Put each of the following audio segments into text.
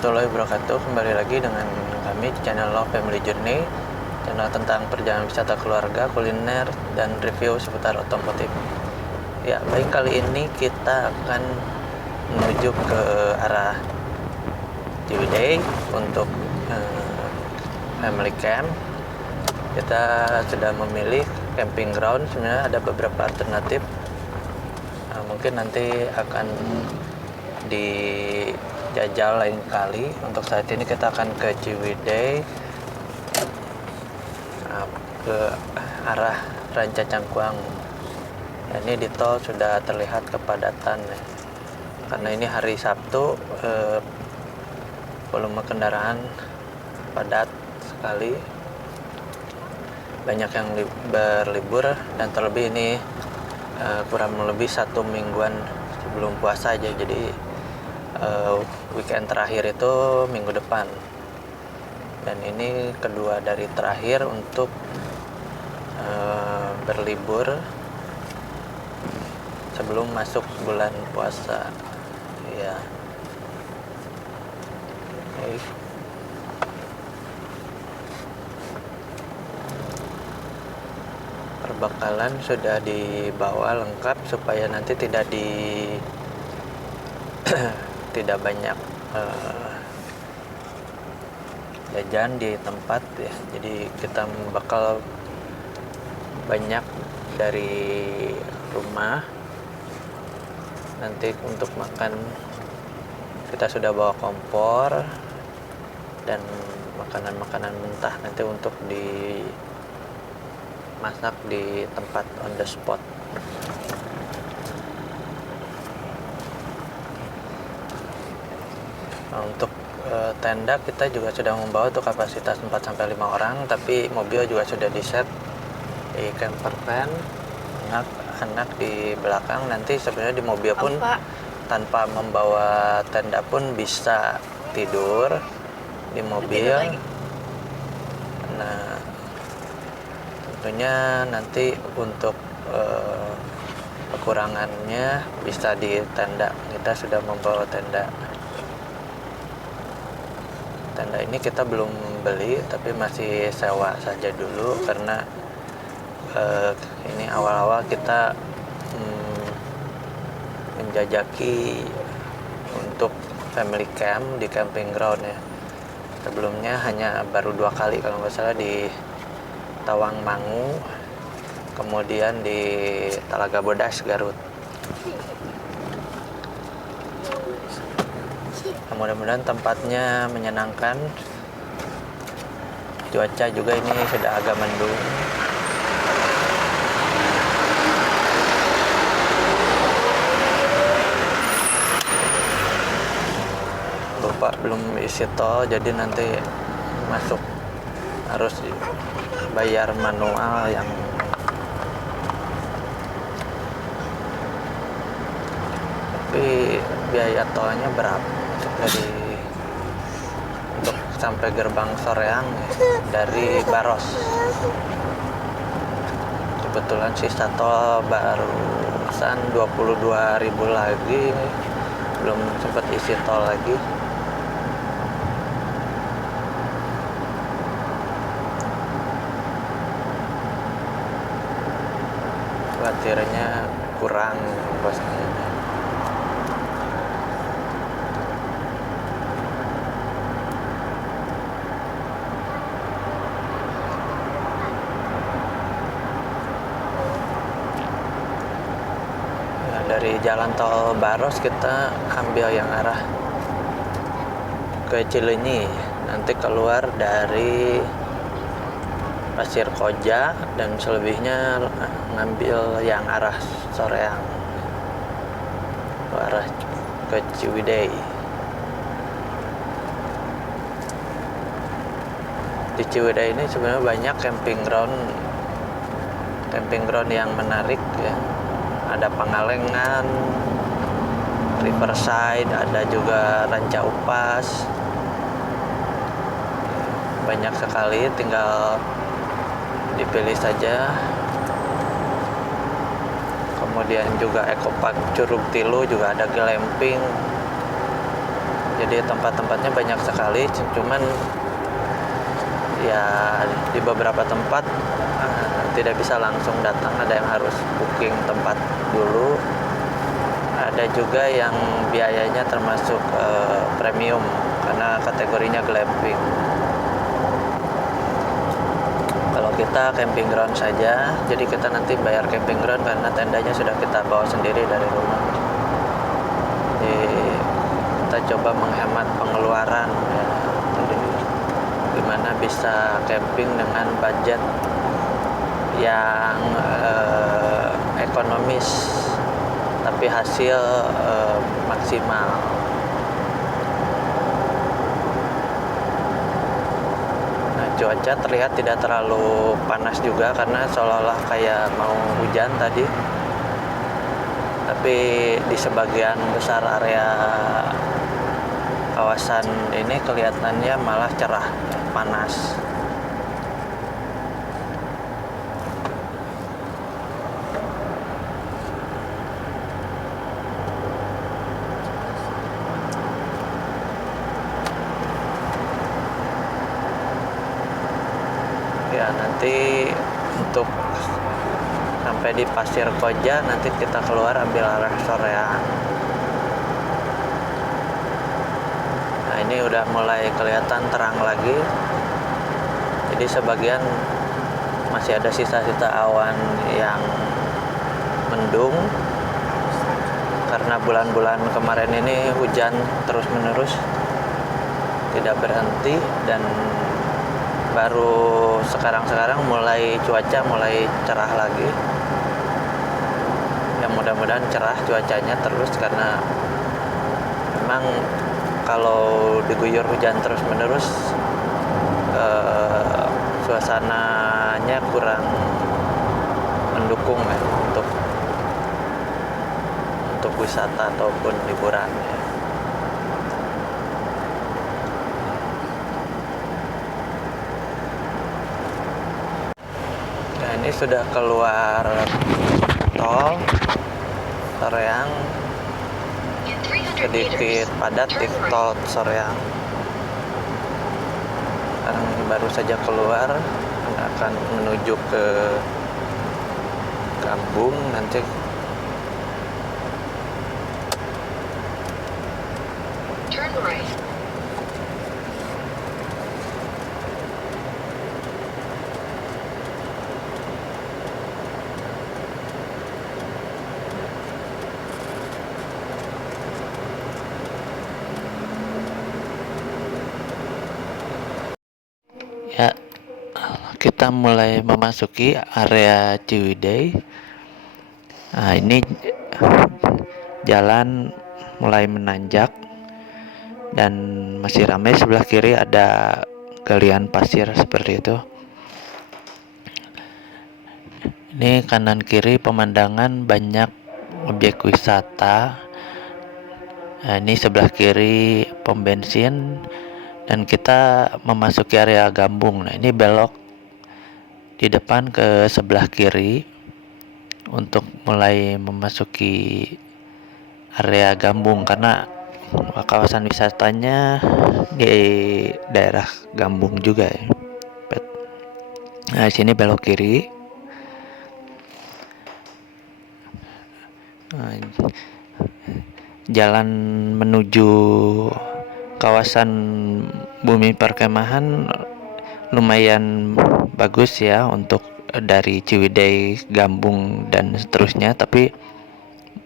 warahmatullahi wabarakatuh. Kembali lagi dengan kami di channel Love Family Journey, channel tentang perjalanan wisata keluarga, kuliner, dan review seputar otomotif. Ya, baik, kali ini kita akan menuju ke arah Ciwidey untuk family camp. Kita sudah memilih camping ground. Sebenarnya ada beberapa alternatif. Mungkin nanti akan dijajal lain kali. Untuk saat ini kita akan ke Ciwidey, ke arah Ranca Cangkuang. Ini di tol sudah terlihat kepadatan ya. Karena ini hari Sabtu, volume kendaraan padat sekali, banyak yang berlibur, dan terlebih ini kurang lebih 1 mingguan sebelum puasa aja. Jadi weekend terakhir itu minggu depan, dan ini kedua dari terakhir untuk berlibur sebelum masuk bulan puasa ya. Perbekalan sudah dibawa lengkap supaya nanti tidak banyak jajan di tempat ya. Jadi kita membekal banyak dari rumah. Nanti untuk makan kita sudah bawa kompor dan makanan-makanan mentah nanti untuk dimasak di tempat on the spot. Untuk tenda kita juga sudah membawa untuk kapasitas 4-5 orang, tapi mobil juga sudah di-set di camper van. Anak di belakang nanti sebenarnya di mobil pun tanpa membawa tenda pun bisa tidur di mobil. Nah, tentunya nanti untuk kekurangannya bisa di tenda. Kita sudah membawa tenda. Tenda ini kita belum beli, tapi masih sewa saja dulu karena ini awal-awal kita menjajaki untuk family camp di camping ground ya. Sebelumnya hanya baru 2 kali kalau nggak salah, di Tawangmangu, kemudian di Talaga Bodas, Garut. Mudah-mudahan tempatnya menyenangkan. Cuaca juga ini sudah agak mendung. Lupa belum isi tol, jadi nanti masuk harus bayar manual yang tapi biaya tolnya berapa untuk sampai gerbang Soreang dari Baros. Kebetulan sisa tol barusan 22.000 lagi, belum sempat isi tol lagi. Khawatirnya kurang bosnya. Dari jalan tol Baros kita ambil yang arah ke Cileunyi, nanti keluar dari Pasir Koja dan selebihnya ngambil yang arah Soreang, arah ke Ciwidey. Di Ciwidey ini sebenarnya banyak camping ground yang menarik ya. Ada Pangalengan, Riverside, ada juga Ranca Upas. Banyak sekali, tinggal dipilih saja. Kemudian juga Eco Park Curug Tilu juga ada glamping. Jadi tempat-tempatnya banyak sekali, cuman ya di beberapa tempat tidak bisa langsung datang, ada yang harus booking tempat dulu. Ada juga yang biayanya termasuk premium karena kategorinya glamping. Kalau kita camping ground saja, jadi kita nanti bayar camping ground karena tendanya sudah kita bawa sendiri dari rumah. Jadi kita coba menghemat pengeluaran ya. Jadi gimana bisa camping dengan budget yang ekonomis tapi hasil maksimal. Nah, cuaca terlihat tidak terlalu panas juga karena seolah-olah kayak mau hujan tadi, tapi di sebagian besar area kawasan ini kelihatannya malah cerah, panas. Ya, nanti untuk sampai di Pasir Koja nanti kita keluar ambil arah Soreang. Nah, ini udah mulai kelihatan terang lagi. Jadi sebagian masih ada sisa-sisa awan yang mendung karena bulan-bulan kemarin ini hujan terus-menerus tidak berhenti, dan baru sekarang mulai cuaca mulai cerah lagi. Ya mudah-mudahan cerah cuacanya terus, karena memang kalau diguyur hujan terus-menerus suasananya kurang mendukung ya untuk wisata ataupun liburan ya. Nah, ini sudah keluar tol Soreang, sedikit padat di tol Soreang. Sekarang baru saja keluar, akan menuju ke Gambung nanti. Turn right. Ya, kita mulai memasuki area Ciwidey. Nah, ini jalan mulai menanjak dan masih ramai. Sebelah kiri ada galian pasir seperti itu. Ini kanan kiri pemandangan banyak objek wisata. Nah, ini sebelah kiri pom bensin dan kita memasuki area Gambung. Nah, ini belok di depan ke sebelah kiri untuk mulai memasuki area Gambung, karena kawasan wisatanya di daerah Gambung juga ya. Nah, di sini belok kiri. Nah, jalan menuju kawasan bumi perkemahan lumayan bagus ya untuk dari Ciwidey, Gambung dan seterusnya, tapi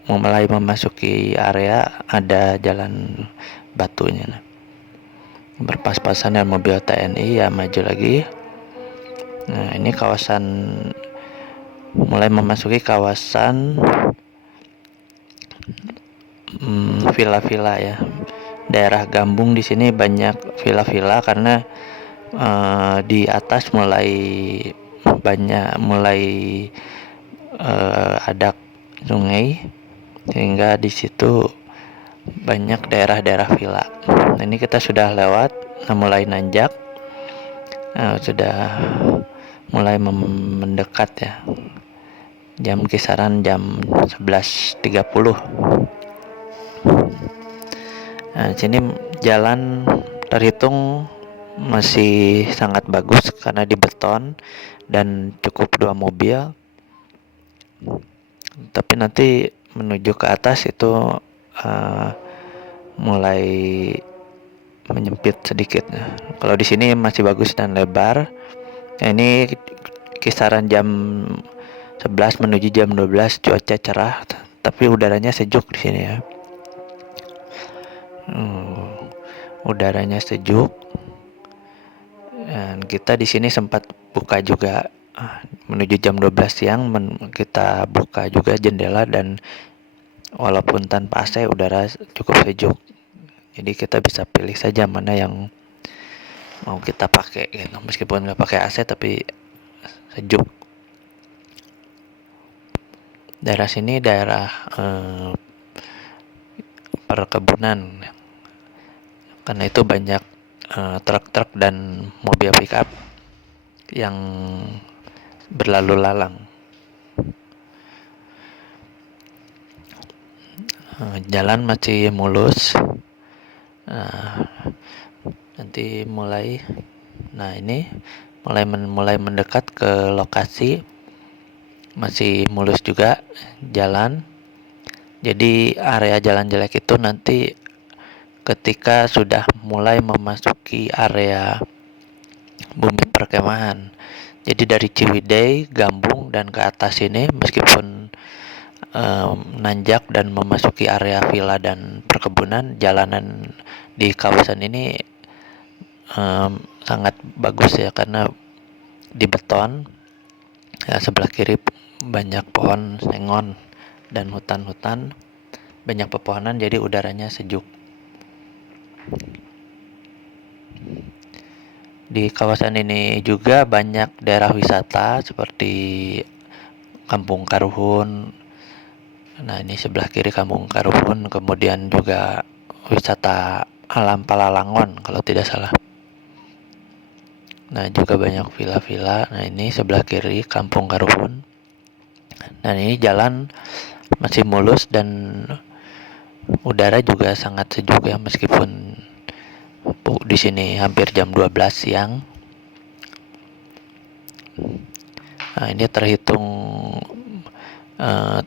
mulai memasuki area ada jalan batunya. Berpas-pasan dengan mobil TNI ya, maju lagi. Nah, ini kawasan mulai memasuki kawasan villa-villa ya. Daerah Gambung di sini banyak villa-villa karena di atas mulai ada sungai, sehingga di situ banyak daerah-daerah villa. Nah, ini kita sudah lewat, mulai nanjak, sudah mulai mendekat ya. Kisaran jam 11.30. Nah, sini Jalan terhitung masih sangat bagus karena di beton dan cukup 2 mobil. Tapi nanti menuju ke atas itu uh, mulai menyempit sedikit. Kalau di sini masih bagus dan lebar. Nah, ini kisaran jam 11 menuju jam 12 cuaca cerah, tapi udaranya sejuk di sini ya. Udaranya sejuk. Dan kita di sini sempat buka juga menuju jam 12 siang kita buka juga jendela, dan walaupun tanpa AC udara cukup sejuk. Jadi kita bisa pilih saja mana yang mau kita pakai gitu. Meskipun nggak pakai AC tapi sejuk. Daerah sini daerah perkebunan, karena itu banyak truk-truk dan mobil pickup yang berlalu lalang. Jalan masih mulus. Nanti ini mulai mendekat ke lokasi, masih mulus juga jalan. Jadi area jalan jelek itu nanti ketika sudah mulai memasuki area bumi perkemahan. Jadi dari Ciwidey, Gambung dan ke atas ini, meskipun nanjak dan memasuki area villa dan perkebunan, jalanan di kawasan ini sangat bagus ya, karena di beton. Ya, sebelah kiri banyak pohon sengon dan hutan-hutan, banyak pepohonan, jadi udaranya sejuk. Di kawasan ini juga banyak daerah wisata seperti Kampung Karuhun. Nah, ini sebelah kiri Kampung Karuhun, kemudian juga wisata alam Palalangon kalau tidak salah. Nah, juga banyak villa-villa. Nah, ini sebelah kiri Kampung Karuhun. Dan ini jalan masih mulus dan udara juga sangat sejuk ya, meskipun di sini hampir jam 12 siang. Nah, ini terhitung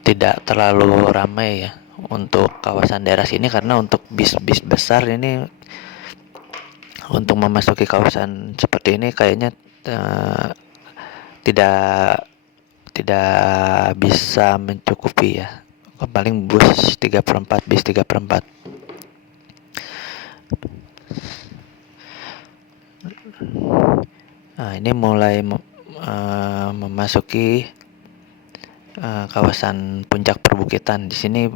tidak terlalu ramai ya untuk kawasan daerah sini, karena untuk bis-bis besar ini untuk memasuki kawasan seperti ini kayaknya tidak bisa mencukupi ya. Paling bus 3/4, bis 3/4. Nah, ini mulai memasuki kawasan puncak perbukitan. Di sini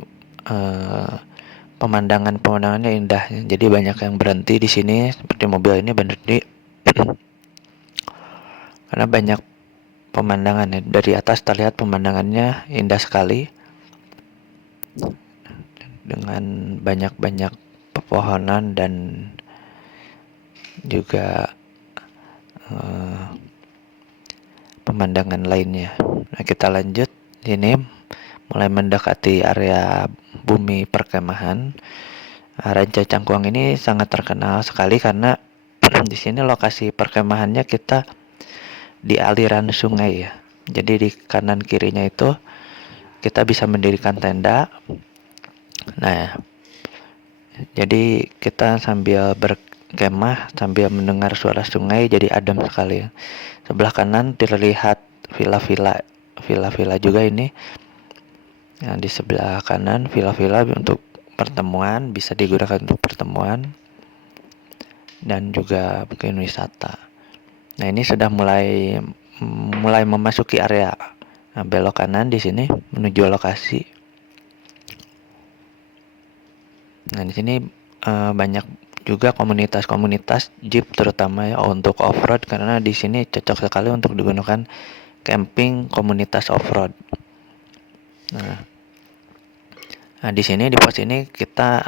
pemandangannya indah. Jadi banyak yang berhenti di sini, seperti mobil ini berhenti karena banyak pemandangan ya. Dari atas terlihat pemandangannya indah sekali, dengan banyak pepohonan dan juga pemandangan lainnya. Nah, kita lanjut. Ini mulai mendekati area bumi perkemahan. Ranca Cangkuang ini sangat terkenal sekali karena di sini lokasi perkemahannya kita di aliran sungai ya. Jadi di kanan kirinya itu kita bisa mendirikan tenda. Nah, jadi kita sambil berkemah sambil mendengar suara sungai, jadi adem sekali. Sebelah kanan terlihat villa-villa juga ini. Nah, di sebelah kanan villa-villa untuk pertemuan, bisa digunakan untuk pertemuan dan juga mungkin wisata. Nah, ini sudah mulai memasuki area. Nah, belok kanan di sini menuju lokasi. Nah, di sini banyak juga komunitas jeep, terutama ya untuk off-road, karena di sini cocok sekali untuk digunakan camping komunitas off-road. Nah, di sini di pos ini kita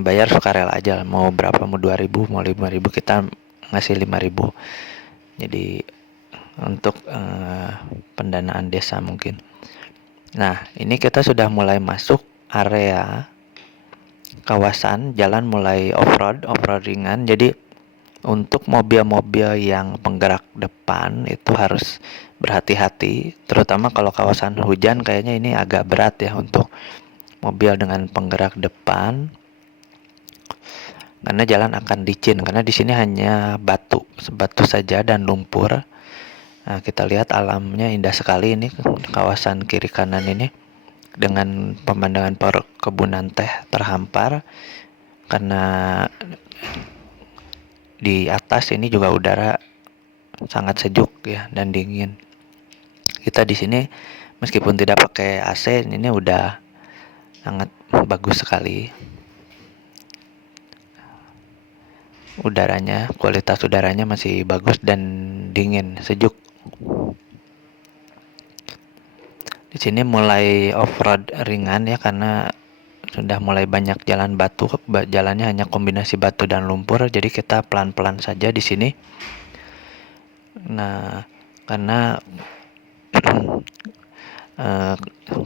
bayar sukarela aja, mau berapa, mau 2.000, mau 5.000, kita ngasih 5.000. Jadi untuk pendanaan desa mungkin. Nah, ini kita sudah mulai masuk area kawasan jalan mulai off-road ringan. Jadi untuk mobil-mobil yang penggerak depan itu harus berhati-hati, terutama kalau kawasan hujan kayaknya ini agak berat ya untuk mobil dengan penggerak depan, karena jalan akan licin, karena di sini hanya batu saja dan lumpur. Nah, kita lihat alamnya indah sekali ini, kawasan kiri kanan ini dengan pemandangan perkebunan teh terhampar, karena di atas ini juga udara sangat sejuk ya dan dingin. Kita di sini meskipun tidak pakai AC, ini udah sangat bagus sekali. Kualitas udaranya masih bagus dan dingin, sejuk. Di sini mulai off-road ringan ya, karena sudah mulai banyak jalan batu, jalannya hanya kombinasi batu dan lumpur, jadi kita pelan-pelan saja di sini. Nah, karena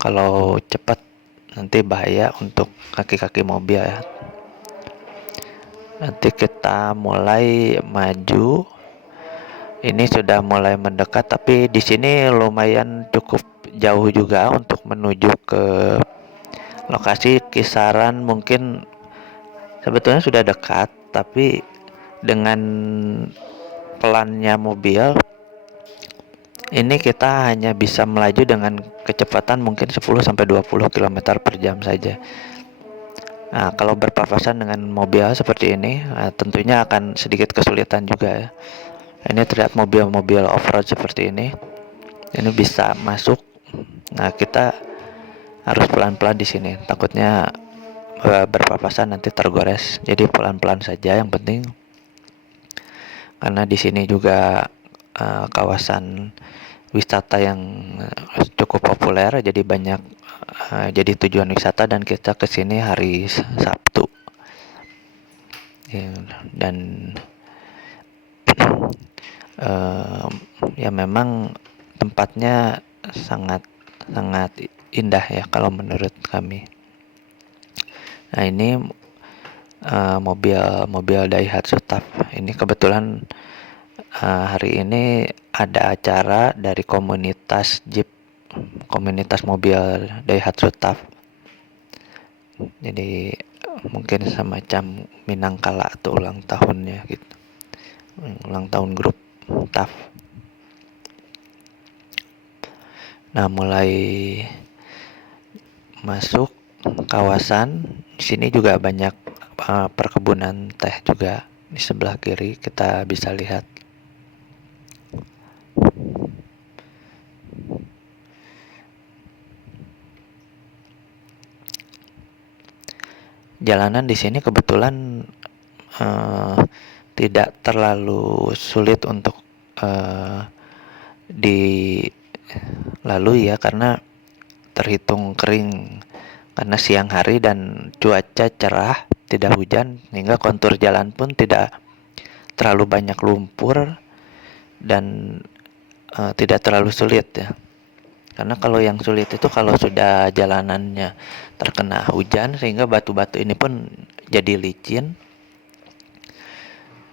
kalau cepat nanti bahaya untuk kaki-kaki mobil ya. Nanti kita mulai maju. Ini sudah mulai mendekat, tapi di sini lumayan cukup jauh juga untuk menuju ke lokasi. Kisaran mungkin sebetulnya sudah dekat, tapi dengan pelannya mobil ini kita hanya bisa melaju dengan kecepatan mungkin 10-20 km per jam saja. Nah, kalau berpapasan dengan mobil seperti ini, tentunya akan sedikit kesulitan juga ya. Ini terlihat mobil-mobil off-road seperti ini bisa masuk. Nah, kita harus pelan-pelan di sini. Takutnya berpapasan nanti tergores. Jadi pelan-pelan saja yang penting. Karena di sini juga kawasan wisata yang cukup populer, jadi banyak jadi tujuan wisata, dan kita kesini hari Sabtu ya, dan ya memang tempatnya sangat indah ya kalau menurut kami. Nah, ini mobil Daihatsu TAF. Ini kebetulan hari ini ada acara dari komunitas mobil Daihatsu TAF. Jadi mungkin semacam Minangkala atau ulang tahunnya gitu. Ulang tahun grup TAF. Nah, mulai masuk kawasan, di sini juga banyak perkebunan teh juga. Di sebelah kiri kita bisa lihat. Jalanan di sini kebetulan tidak terlalu sulit untuk dilalui ya, karena terhitung kering karena siang hari dan cuaca cerah, tidak hujan, sehingga kontur jalan pun tidak terlalu banyak lumpur dan tidak terlalu sulit ya. Karena kalau yang sulit itu kalau sudah jalanannya terkena hujan, sehingga batu-batu ini pun jadi licin.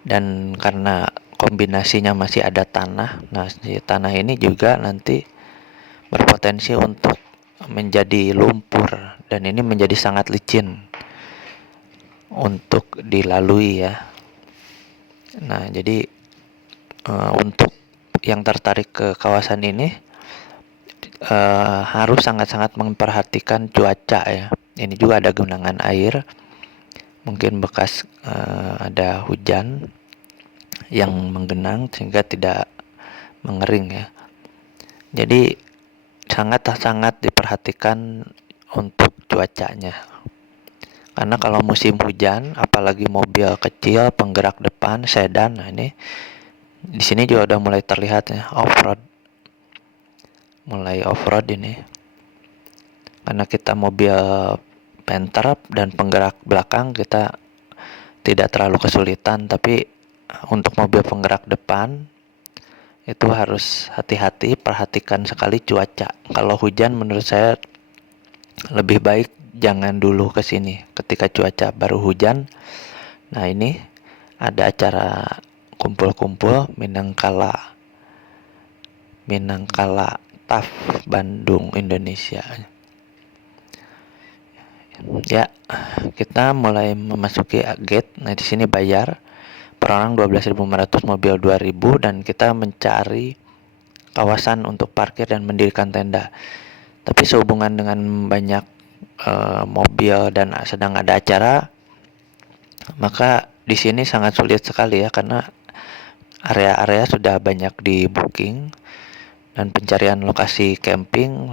Dan karena kombinasinya masih ada tanah, nah si tanah ini juga nanti berpotensi untuk menjadi lumpur, dan ini menjadi sangat licin untuk dilalui ya. Nah, jadi untuk yang tertarik ke kawasan ini harus sangat-sangat memperhatikan cuaca ya. Ini juga ada genangan air, mungkin bekas ada hujan yang menggenang sehingga tidak mengering ya. Jadi sangat diperhatikan untuk cuacanya. Karena kalau musim hujan, apalagi mobil kecil penggerak depan sedan, nah ini di sini juga udah mulai terlihat ya mulai off-road ini. Karena kita mobil Panther dan penggerak belakang kita tidak terlalu kesulitan, tapi untuk mobil penggerak depan itu harus hati-hati, perhatikan sekali cuaca. Kalau hujan menurut saya lebih baik jangan dulu ke sini ketika cuaca baru hujan. Nah, ini ada acara kumpul-kumpul Minangkala TAF Bandung Indonesia. Ya, kita mulai memasuki gate. Nah, di sini bayar per orang 12.500, mobil 2.000, dan kita mencari kawasan untuk parkir dan mendirikan tenda. Tapi sehubungan dengan banyak mobil dan sedang ada acara, maka di sini sangat sulit sekali ya, karena area-area sudah banyak di booking dan pencarian lokasi camping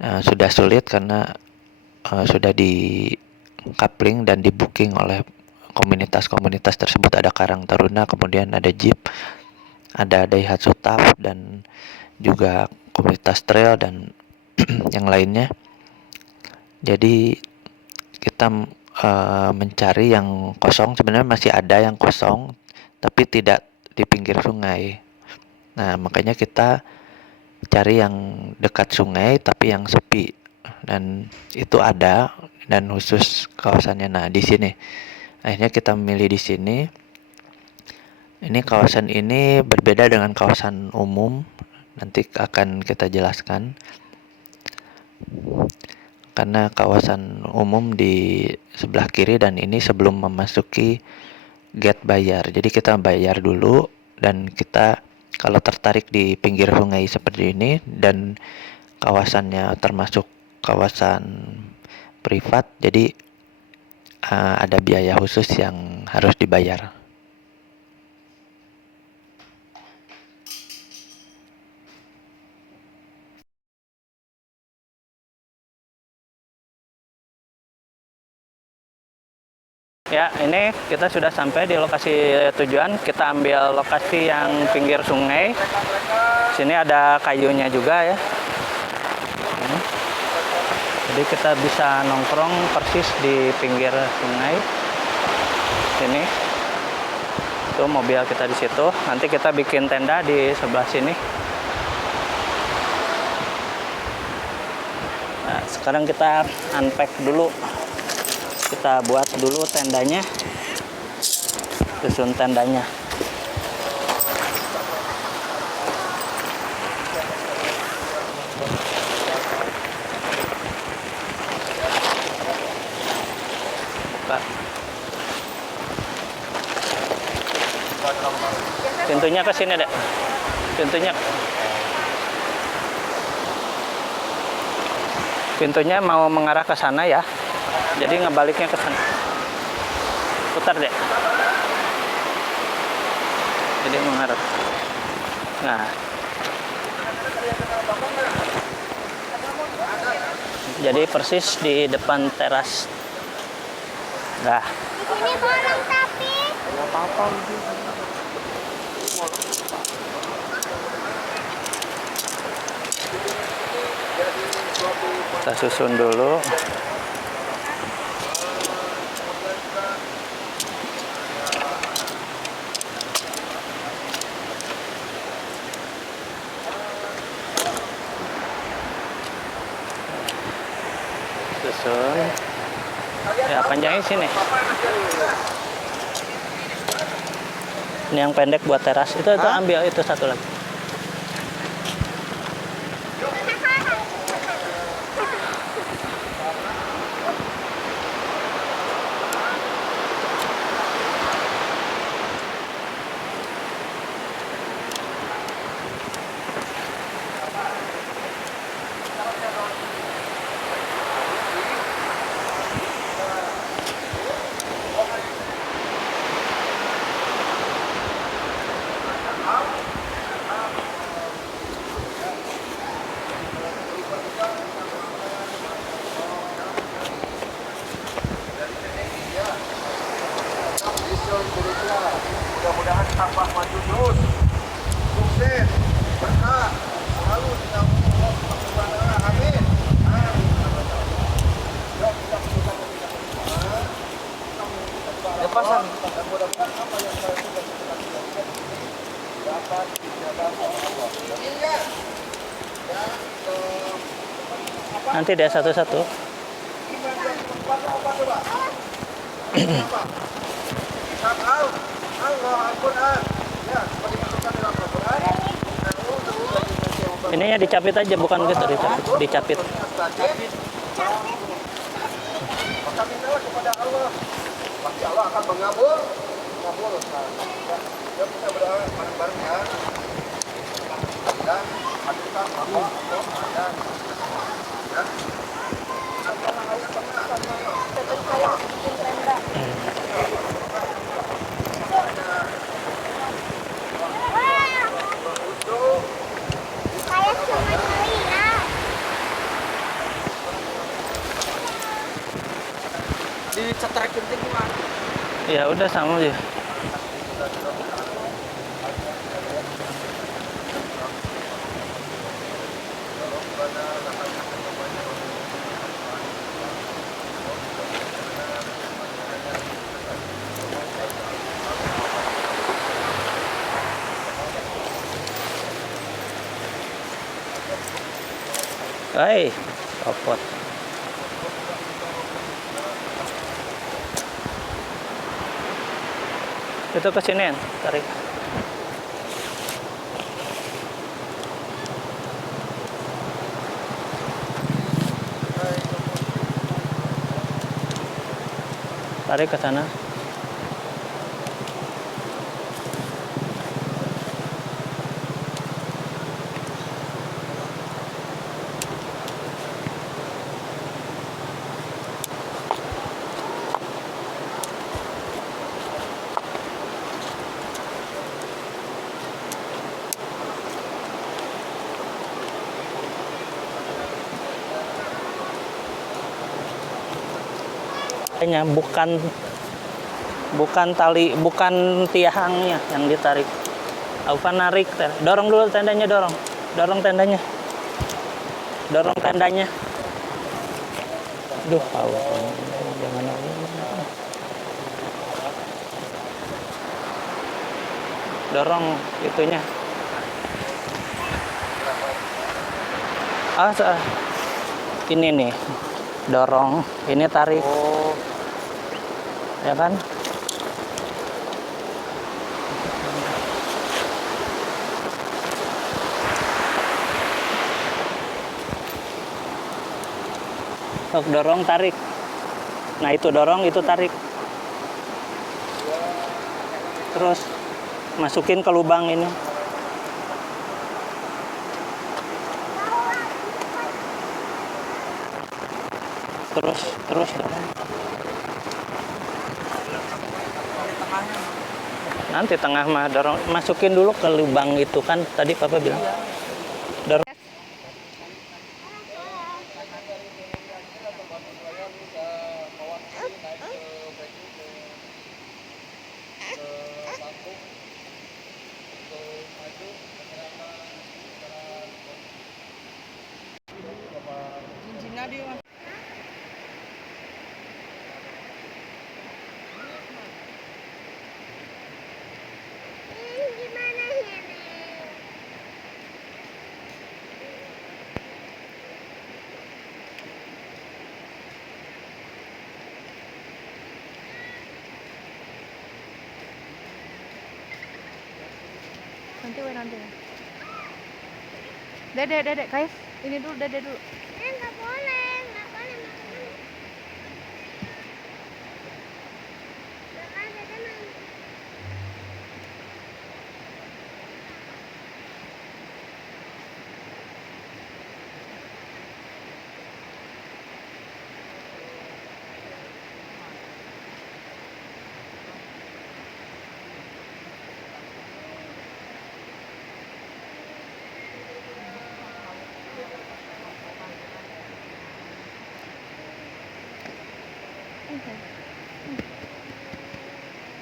sudah sulit karena sudah di coupling dan di booking oleh komunitas-komunitas tersebut. Ada Karang Taruna, kemudian ada Jeep, ada Daihatsu TAF, dan juga komunitas trail dan yang lainnya. Jadi kita mencari yang kosong. Sebenarnya masih ada yang kosong, tapi tidak di pinggir sungai. Nah, makanya kita cari yang dekat sungai tapi yang sepi, dan itu ada dan khusus kawasannya. Nah, di sini akhirnya kita memilih di sini. Ini kawasan ini berbeda dengan kawasan umum, nanti akan kita jelaskan. Karena kawasan umum di sebelah kiri dan ini sebelum memasuki gate bayar. Jadi kita bayar dulu, dan kita kalau tertarik di pinggir sungai seperti ini dan kawasannya termasuk kawasan privat, jadi ada biaya khusus yang harus dibayar. Ya, ini kita sudah sampai di lokasi tujuan. Kita ambil lokasi yang pinggir sungai. Sini ada kayunya juga ya. Jadi kita bisa nongkrong persis di pinggir sungai. Sini. Itu mobil kita di situ. Nanti kita bikin tenda di sebelah sini. Nah, sekarang kita unpack dulu. Kita buat dulu tendanya, susun tendanya. Buka. Pintunya ke sini, Dek. Pintunya mau mengarah ke sana ya. Jadi ngebaliknya ke sana. Putar, Dek. Jadi mengarah. Nah. Jadi persis di depan teras. Nah. Ini barang tapi. Apa-apa. Kita susun dulu. Ya, panjangin sini. Ini yang pendek buat teras. Itu ambil itu satu lagi. Mudah-mudahan tambah maju terus, sukses, berkah, selalu ditanggung Allah. Amin. Pasang. Nanti deh satu-satu. Apa? Kitab Al-Quran. Ya, seperti masukkan dalam Al-Quran. Ininya dicapit aja, bukan gitu, dicapit. Maka mintalah kepada Allah. Pasti Allah akan mengabulkan. Ya, kita berdoa bareng-bareng ya. Dan hadirkan Allah atau ada. Ya. Kayak cuma lihat. Dicetrakin tuh gimana? Ya udah sama aja. Hai, copot. Itu ke sini, tarik. Tarik ke sana. Bukan tali, bukan tiangnya yang ditarik. Aufan narik, dorong dulu tendanya, dorong tendanya, Duh, jangan dorong itunya. Ini nih, dorong, ini tarik. Ya kan? Sok dorong, tarik. Nah itu dorong, itu tarik. Terus masukin ke lubang ini. Terus dorong. Nanti tengah mah dorong, masukin dulu ke lubang itu kan tadi Papa bilang. Dorong. Gimana ini? Nanti. Dedek, guys. Ini dulu, dedek dulu. Nggak boleh makan dulu. Makan dede main.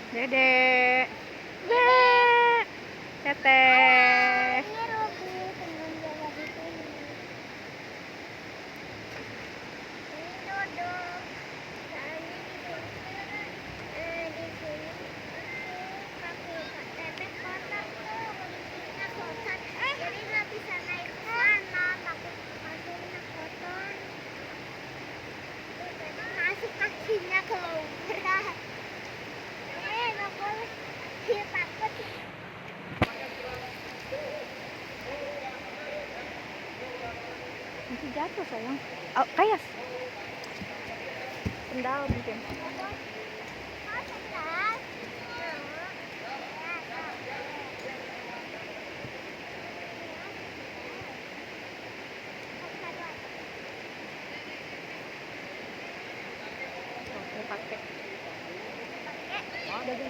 Dedek. Dek. Teteh. Ini Robi teman jaga di sini. Ini duduk. Soalnya di sini kaki teteh kotor tuh. Kakinya kotor. Jadi nggak bisa naik ke sana. Takut kakinya kotor. Masuk kakinya keluar. Nanti jatuh sayang. Oh, Kayas. Sendal mungkin. Mau pakai. Udah deh.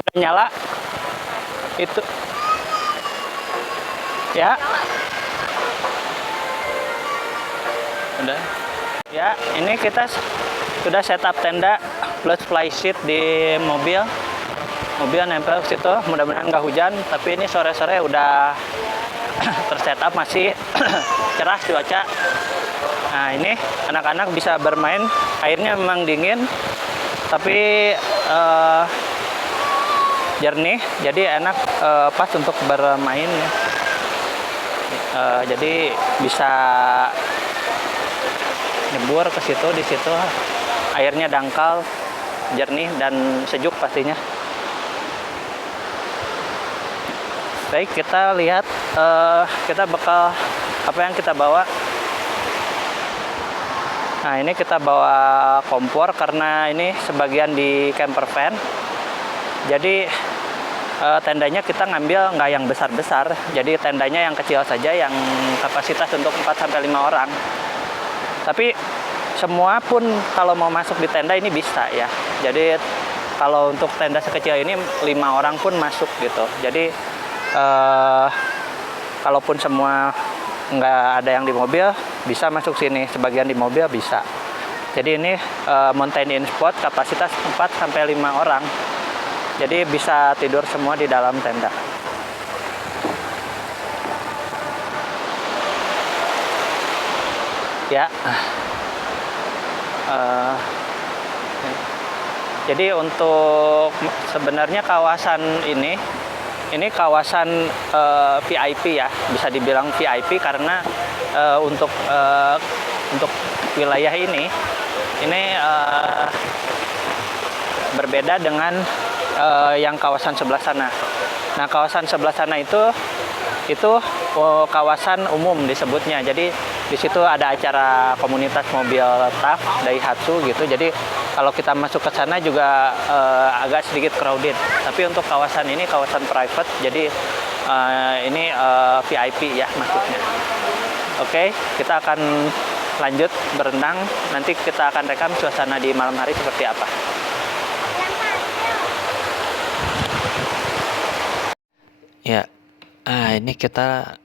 Udah nyala itu ya. Udah ya, ini kita sudah setup tenda plus flysheet di mobil nempel ke situ. Mudah-mudahan nggak hujan, tapi ini sore-sore udah tersetup, masih cerah cuaca. Nah, ini anak-anak bisa bermain, airnya memang dingin tapi jernih, jadi enak, pas untuk bermain ya. Jadi bisa nyebur ke situ, di situ airnya dangkal, jernih dan sejuk pastinya. Baik, kita lihat kita bakal apa yang kita bawa. Nah, ini kita bawa kompor karena ini sebagian di camper van. Jadi tendanya kita ngambil nggak yang besar-besar, jadi tendanya yang kecil saja, yang kapasitas untuk 4-5 orang. Tapi semua pun kalau mau masuk di tenda ini bisa ya. Jadi kalau untuk tenda sekecil ini 5 orang pun masuk gitu. Jadi kalaupun semua nggak ada yang di mobil, bisa masuk sini, sebagian di mobil bisa. Jadi ini mountain in spot, kapasitas 4-5 orang. Jadi bisa tidur semua di dalam tenda. Ya. Jadi untuk sebenarnya kawasan ini kawasan VIP ya, bisa dibilang VIP karena untuk wilayah ini berbeda dengan yang kawasan sebelah sana. Nah, kawasan sebelah sana itu kawasan umum disebutnya. Jadi di situ ada acara komunitas mobil TAF Daihatsu gitu. Jadi kalau kita masuk ke sana juga agak sedikit crowded. Tapi untuk kawasan ini kawasan private, jadi ini VIP ya maksudnya. Oke, kita akan lanjut berenang. Nanti kita akan rekam suasana di malam hari seperti apa. Ya, ini kita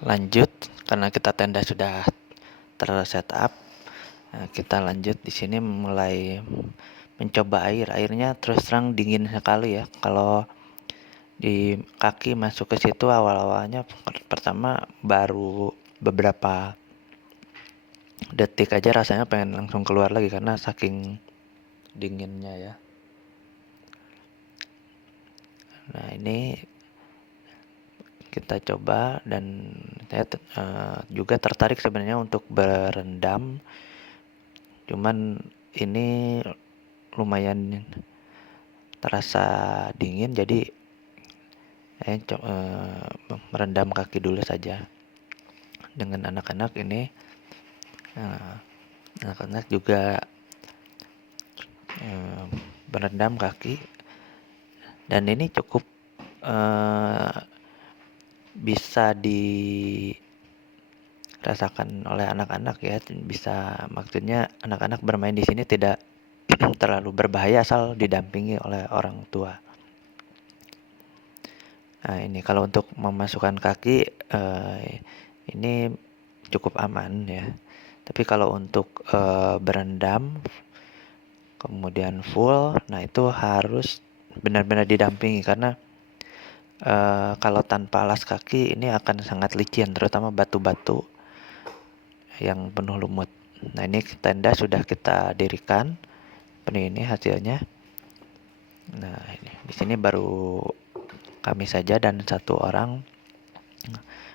lanjut karena kita tenda sudah tersetup. Kita lanjut di sini mulai mencoba airnya terus terang dingin sekali ya. Kalau di kaki masuk ke situ awal-awalnya pertama baru beberapa detik aja rasanya pengen langsung keluar lagi karena saking dinginnya ya. Nah, ini kita coba dan saya juga tertarik sebenarnya untuk berendam, cuman ini lumayan terasa dingin, jadi saya merendam kaki dulu saja dengan anak-anak ini. Anak-anak juga berendam kaki, dan ini cukup bisa dirasakan oleh anak-anak ya. Bisa, maksudnya anak-anak bermain di sini tidak terlalu berbahaya asal didampingi oleh orang tua. Nah, ini kalau untuk memasukkan kaki ini cukup aman ya. Tapi kalau untuk berendam kemudian full, nah itu harus benar-benar didampingi karena Kalau tanpa alas kaki ini akan sangat licin, terutama batu-batu yang penuh lumut. Nah, ini tenda sudah kita dirikan. Ini hasilnya. Nah, ini di sini baru kami saja dan satu orang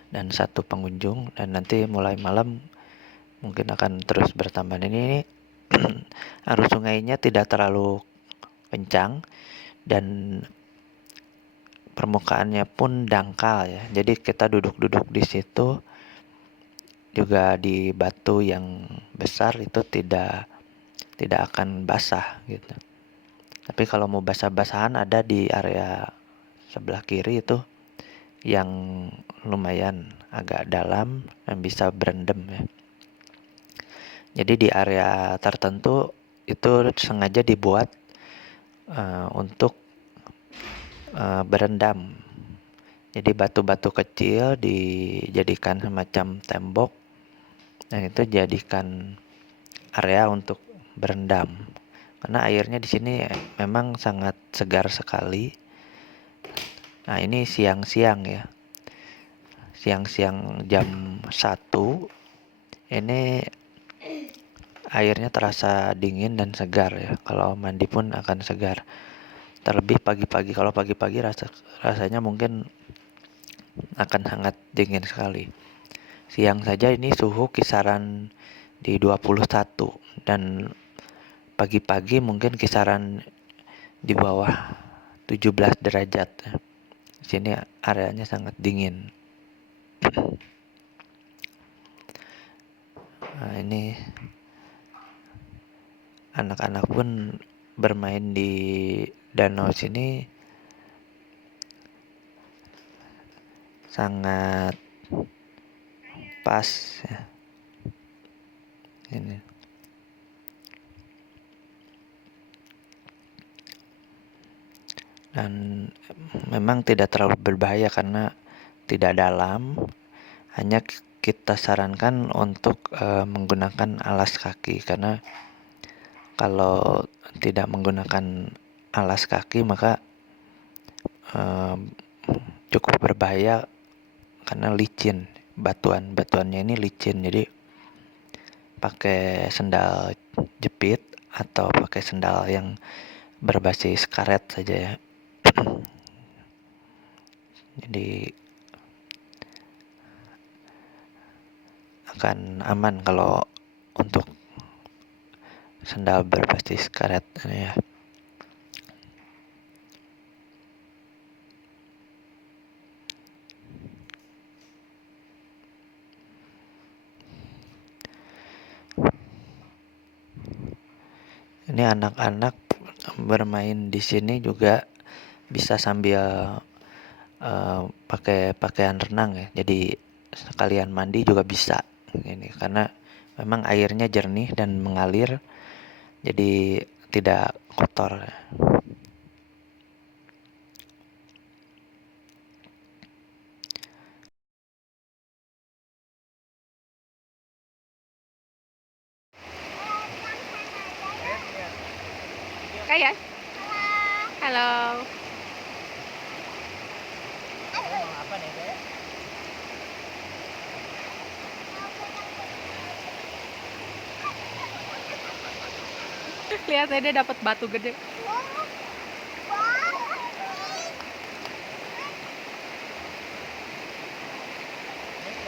dan satu pengunjung, dan nanti mulai malam mungkin akan terus bertambah. Ini arus sungainya tidak terlalu kencang dan permukaannya pun dangkal ya. Jadi kita duduk-duduk di situ juga di batu yang besar itu tidak akan basah gitu. Tapi kalau mau basah-basahan ada di area sebelah kiri itu yang lumayan agak dalam dan bisa berendam ya. Jadi di area tertentu itu sengaja dibuat untuk berendam. Jadi batu-batu kecil dijadikan semacam tembok dan itu jadikan area untuk berendam. Karena airnya di sini memang sangat segar sekali. Nah, ini siang-siang ya. Siang-siang jam 1 ini airnya terasa dingin dan segar ya. Kalau mandi pun akan segar. Terlebih pagi-pagi. Kalau pagi-pagi rasanya mungkin akan sangat dingin sekali. Siang saja ini suhu kisaran di 21 dan pagi-pagi mungkin kisaran di bawah 17 derajat. Di sini areanya sangat dingin. Nah, ini anak-anak pun bermain di danau sini sangat pas ya. Ini. Dan memang tidak terlalu berbahaya karena tidak dalam. Hanya kita sarankan untuk menggunakan alas kaki, karena kalau tidak menggunakan alas kaki maka cukup berbahaya karena licin, batuannya ini licin. Jadi pakai sendal jepit atau pakai sendal yang berbasis karet saja ya. Jadi akan aman kalau untuk sendal berbasis karet ya. Ini anak-anak bermain di sini juga bisa sambil pakai pakaian renang ya. Jadi sekalian mandi juga bisa. Ini karena memang airnya jernih dan mengalir, jadi tidak kotor. Kayak. Halo. Lihat Dede dapat batu gede.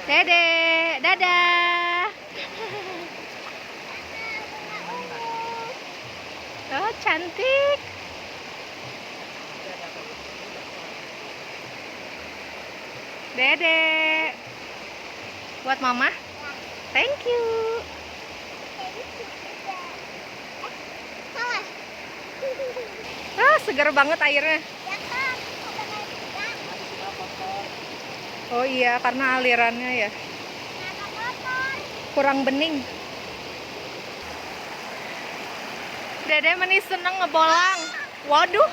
Dede, dadah. Oh, cantik. Dede. Buat mama? Thank you. Ah, segar banget airnya. Oh iya, karena alirannya ya kurang bening. Dede manis seneng ngebolang. Waduh.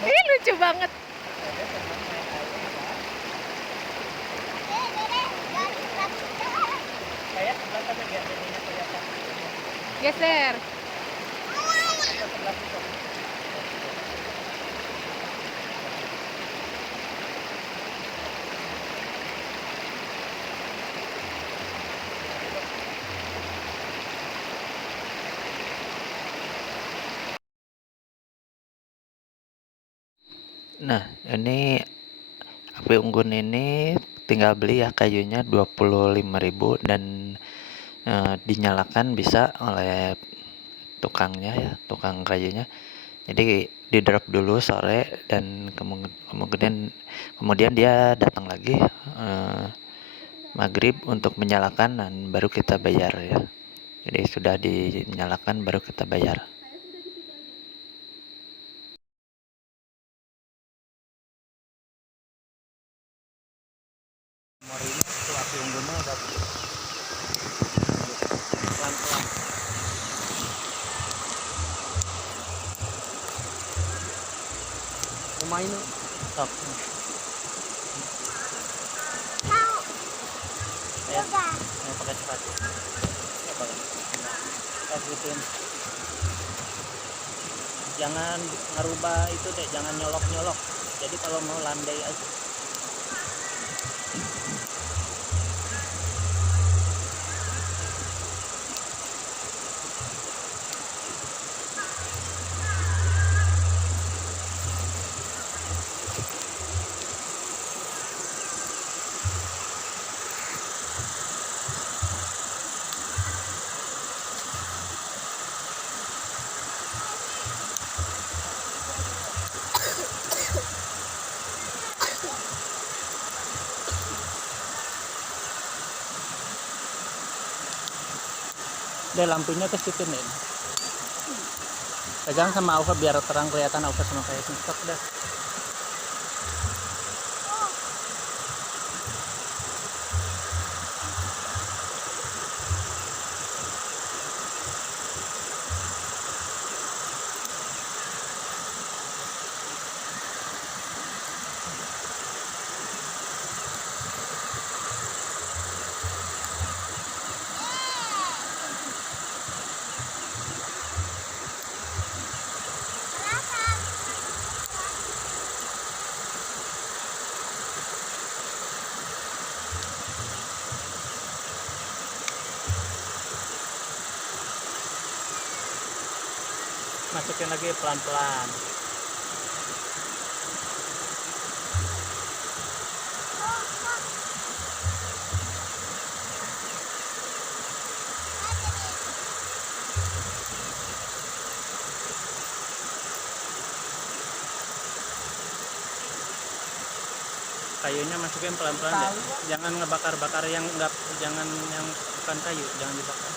Ini lucu banget. Geser. Nah, ini api unggun ini tinggal beli ya kayunya 25.000 dan dinyalakan bisa oleh tukangnya ya, tukang kayunya. Jadi di drop dulu sore dan kemudian dia datang lagi maghrib untuk menyalakan dan baru kita bayar ya. Jadi sudah dinyalakan baru kita bayar. Morinya tuh api unggunnya udah pelan-pelan. Lumayan. Stop. Mau Ya, juga. mau pakai sepatu. Apa? Stop gituin. Jangan ngerubah itu deh, jangan nyolok-nyolok. Jadi kalau mau landai aja. Deh lampunya kesitin deh. Pegang sama Alfa biar terang kelihatan Alfa sama kayak stok dah. Masukin lagi pelan-pelan. Kayunya masukin pelan-pelan deh. Jangan ngebakar-bakar yang enggak, jangan yang bukan kayu, jangan dibakar.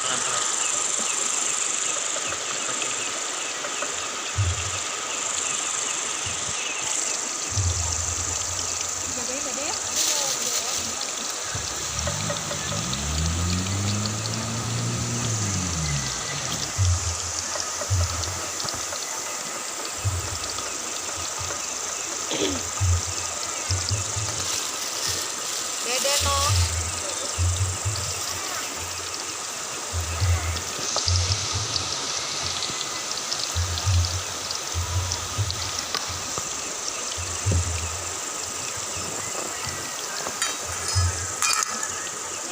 Pelan-pelan. Dede no.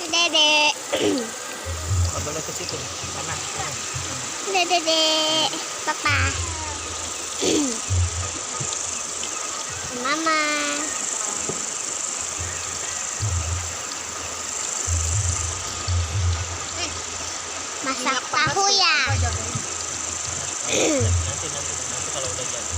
Dede. Nggak boleh ke situ. Panas. Dede. Papa. Mama. Masak tahu ya. Nanti kalau udah jadi.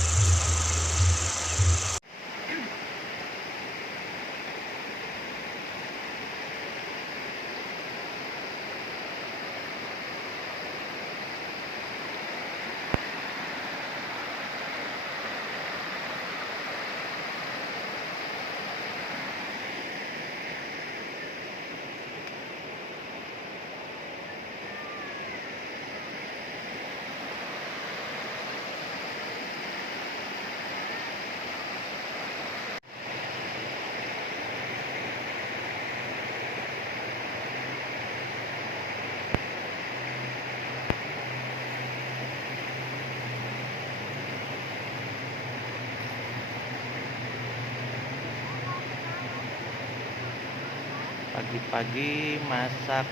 Pagi-pagi masak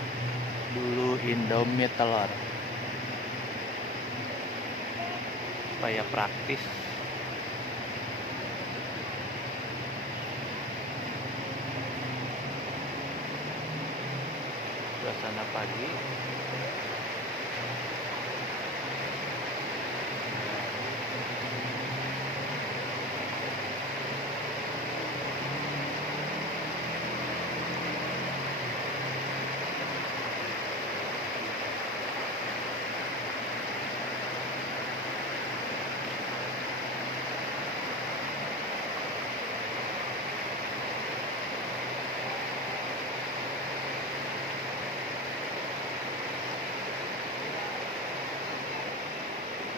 dulu Indomie telur supaya praktis. Suasana pagi.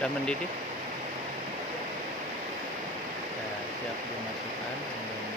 Sudah mendidih. Ya, siap dimasukkan Indomie.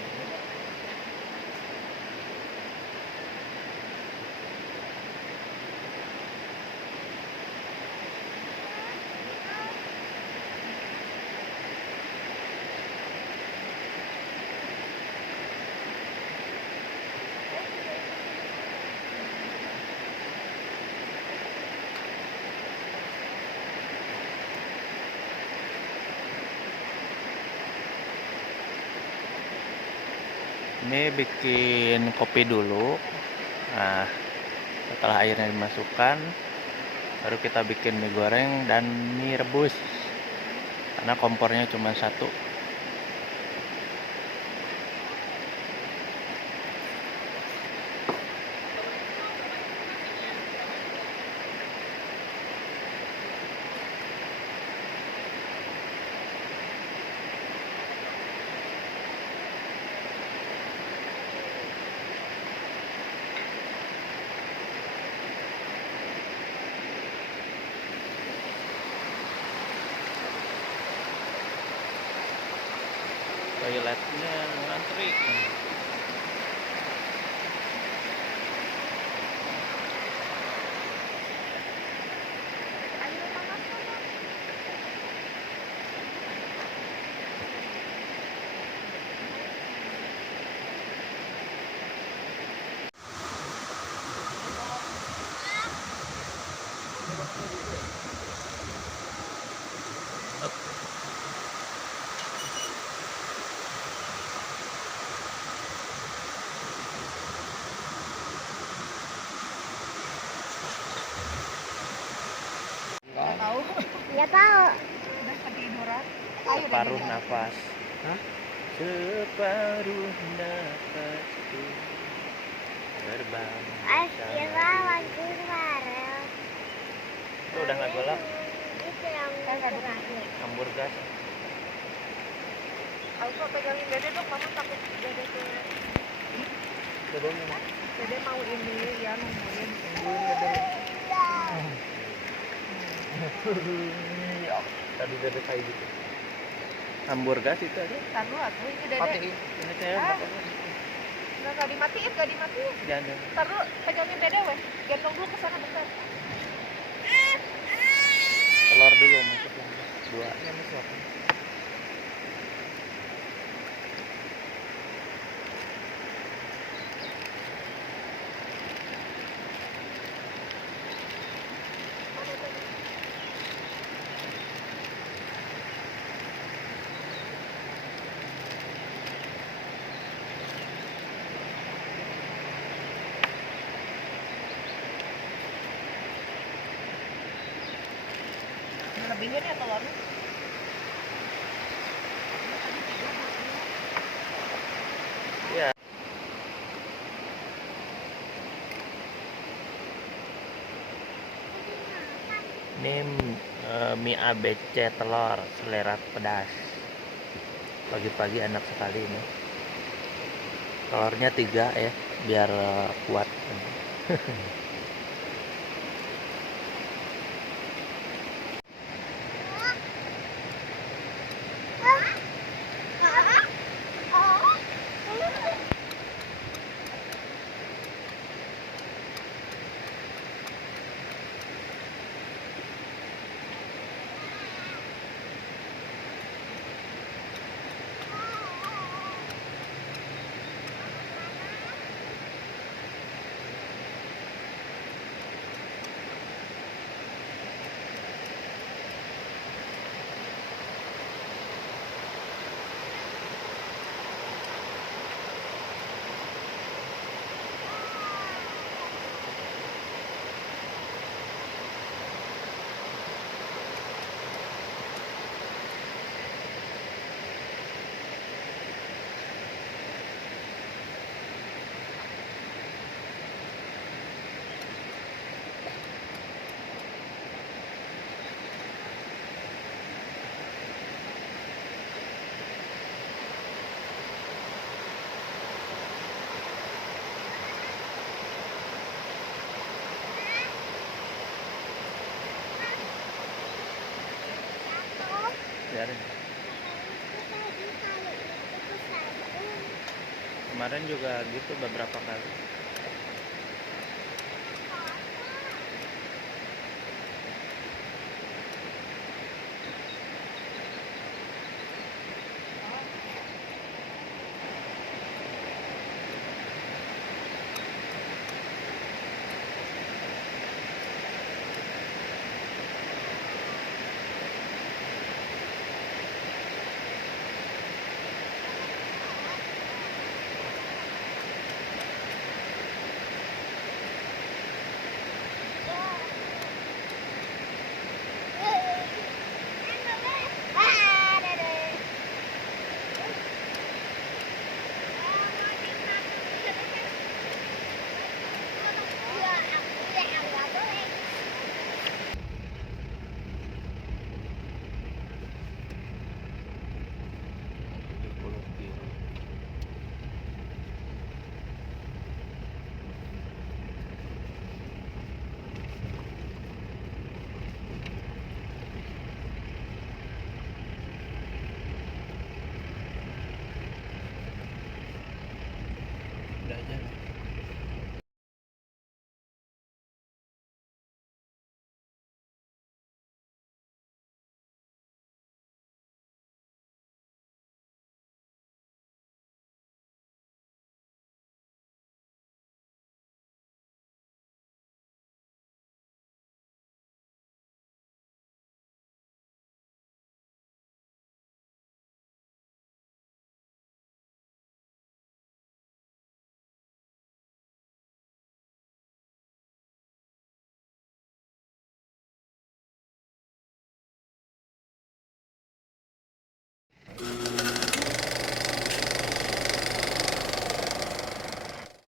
Ini bikin kopi dulu. Nah, setelah airnya dimasukkan, baru kita bikin mie goreng dan mie rebus. Karena kompornya cuma satu. Toiletnya ngantri. Nggak tahu. Ya tahu. Udah ketiduran. Separuh nafas. Separuh nafasku terbang. Akhirnya lagu bareng. Lu udah nggak golak? Itu yang terakhir. Hamburger. Aku kok pegangin dede dong, mama takut dede ke dede mau ini ya nungguin dede. Tadi dede kayak gitu. Hamburger itu ada. Tahu aku ini dede. Matiin. Ini saya Ah. bakal Nggak dimatiin, nggak dimatiin. jangan. Taruh pegangin dede weh. Gendong dulu ke sana bentar. Telur dulu masukin. Dua. Yang disuapin. Lebihin ya telurnya. Iya. Ini mie ABC telur selera pedas. Pagi-pagi enak sekali ini. Telurnya 3 ya, biar kuat. Kemarin juga gitu beberapa kali.